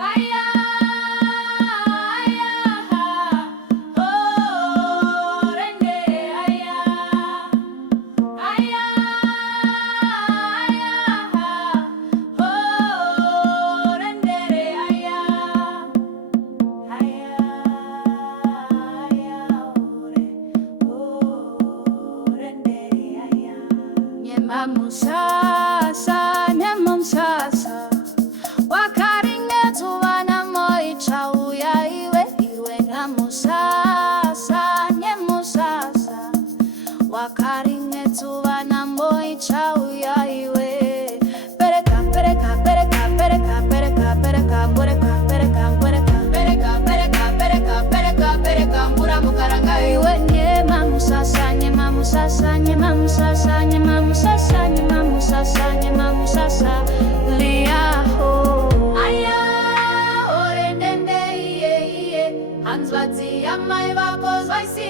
Haiya, Hiya Hah, horendendende, Haiya. Haiya, Hiya Hah, horendendende, Haiya. Haiya, Hiya Hore, horendendende, Haiya. Nhemamusasa, Nhemusasa, Wakaringe zuva nhamoichauyaiwe, Iwe Nhemamusasa, Nhemusasa, Wakaringe zuva nhamoichauyaiwe. Pereka, pereka, pereka, pereka, pereka, pereka, pereka, pereka, pereka, pereka, pereka, pereka, pereka, pereka, mvura mukarangaiwe. Nhemamusasa, Nhemamusasa, Nhemamusasa, Nhemusasa, Nhemusasa, Nhemusasa, Hiya Hore. Haiya, horendendeiye-iye, Hanzvadzi, yamai, vako, zvaisingarimeiwe.